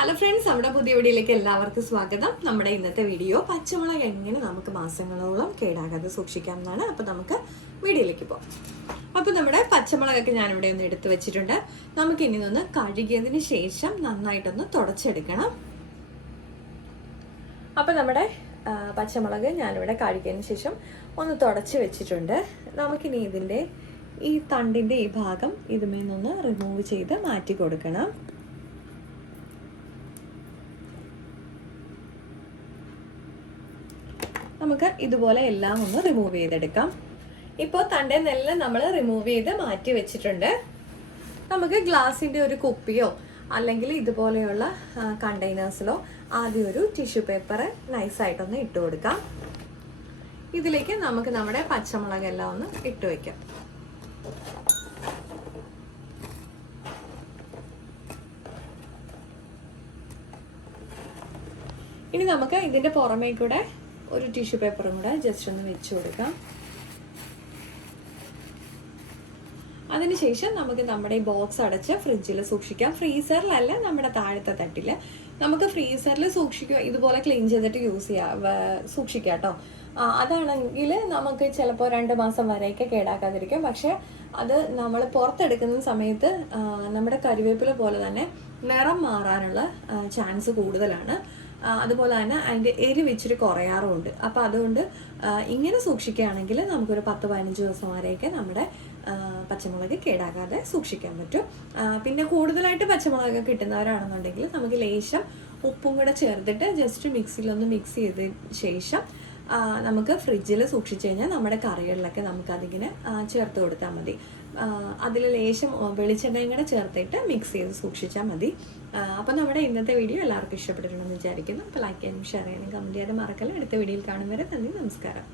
Hello friends, നമ്മുടെ പുതിയ വീഡിയോയിലേക്ക് എല്ലാവർക്കും സ്വാഗതം. നമ്മുടെ ഇന്നത്തെ വീഡിയോ പച്ചമുളക് എങ്ങനെ നമുക്ക് മാസങ്ങളോളം കേടാകാതെ സൂക്ഷിക്കാം എന്നാണ്. അപ്പോൾ നമുക്ക് വീഡിയോയിലേക്ക് പോകാം. അപ്പോൾ നമ്മുടെ പച്ചമുളകൊക്കെ ഞാനിവിടെ ഒന്ന് എടുത്തു വെച്ചിട്ടുണ്ട്. നമുക്ക് ഇനി ഒന്ന് കഴുകിയതിന് ശേഷം നന്നായിട്ടൊന്ന് തുടച്ചെടുക്കണം. അപ്പോൾ നമ്മുടെ പച്ചമുളക് ഞാനിവിടെ കഴുകിയതിന് ശേഷം ഒന്ന് തുടച്ച് വെച്ചിട്ടുണ്ട്. നമുക്കിനി ഇതിൻ്റെ ഈ തണ്ടിൻ്റെ ഈ ഭാഗം ഇതുമേ നിന്ന് റിമൂവ് ചെയ്ത് മാറ്റി കൊടുക്കണം. നമുക്ക് ഇതുപോലെ എല്ലാം ഒന്ന് റിമൂവ് ചെയ്തെടുക്കാം. ഇപ്പോൾ തണ്ടേന്നെല്ലാം നമ്മൾ റിമൂവ് ചെയ്ത് മാറ്റി വെച്ചിട്ടുണ്ട്. നമുക്ക് ഗ്ലാസിൻ്റെ ഒരു കുപ്പിയോ അല്ലെങ്കിൽ ഇതുപോലെയുള്ള കണ്ടെയ്നേഴ്സിലോ ആദ്യം ഒരു ടിഷ്യൂ പേപ്പർ നൈസായിട്ടൊന്ന് ഇട്ട് കൊടുക്കാം. ഇതിലേക്ക് നമുക്ക് നമ്മുടെ പച്ചമുളകെല്ലാം ഒന്ന് ഇട്ട് വയ്ക്കാം. ഇനി നമുക്ക് ഇതിൻ്റെ പുറമേ കൂടെ ഒരു ടിഷ്യൂ പേപ്പറും കൂടെ ജസ്റ്റ് ഒന്ന് വെച്ച് കൊടുക്കാം. അതിനുശേഷം നമുക്ക് നമ്മുടെ ഈ ബോക്സ് അടച്ച് ഫ്രിഡ്ജിൽ സൂക്ഷിക്കാം. ഫ്രീസറിലല്ല, നമ്മുടെ താഴത്തെ തട്ടിൽ. നമുക്ക് ഫ്രീസറിൽ സൂക്ഷിക്കുക, ഇതുപോലെ ക്ലീൻ ചെയ്തിട്ട് സൂക്ഷിക്കാം കേട്ടോ. അതാണെങ്കിൽ നമുക്ക് ചിലപ്പോൾ 2 മാസം വരെയൊക്കെ കേടാക്കാതിരിക്കും. പക്ഷെ അത് നമ്മൾ പുറത്തെടുക്കുന്ന സമയത്ത് നമ്മുടെ കരിവേപ്പില പോലെ തന്നെ നിറം മാറാനുള്ള ചാൻസ് കൂടുതലാണ്. അതുപോലെ തന്നെ അതിൻ്റെ എരിവ് ഇച്ചിരി കുറയാറുമുണ്ട്. അപ്പോൾ അതുകൊണ്ട് ഇങ്ങനെ സൂക്ഷിക്കുകയാണെങ്കിൽ നമുക്കൊരു 10-15 ദിവസം വരെയൊക്കെ നമ്മുടെ പച്ചമുളക് കേടാകാതെ സൂക്ഷിക്കാൻ പറ്റും. പിന്നെ കൂടുതലായിട്ട് പച്ചമുളക് കിട്ടുന്നവരാണെന്നുണ്ടെങ്കിൽ നമുക്ക് ലേശം ഉപ്പും കൂടെ ചേർത്തിട്ട് ജസ്റ്റ് മിക്സിയിലൊന്ന് മിക്സ് ചെയ്തതിന് ശേഷം നമുക്ക് ഫ്രിഡ്ജിൽ സൂക്ഷിച്ചു കഴിഞ്ഞാൽ നമ്മുടെ കറികളിലൊക്കെ നമുക്കതിങ്ങനെ ചേർത്ത് കൊടുത്താൽ മതി. അതിൽ ലേശം വെളിച്ചെണ്ണയും കൂടെ ചേർത്തിട്ട് മിക്സ് ചെയ്ത് സൂക്ഷിച്ചാൽ മതി. അപ്പോൾ നമ്മുടെ ഇന്നത്തെ വീഡിയോ എല്ലാവർക്കും ഇഷ്ടപ്പെട്ടിട്ടുണ്ടെന്ന് വിചാരിക്കുന്നു. അപ്പോൾ ലൈക്ക് ചെയ്യാനും ഷെയർ ചെയ്യാനും കമൻറ്റ് ചെയ്യാനും മറക്കല്ല. അടുത്ത വീഡിയോയിൽ കാണും വരെ നന്ദി, നമസ്കാരം.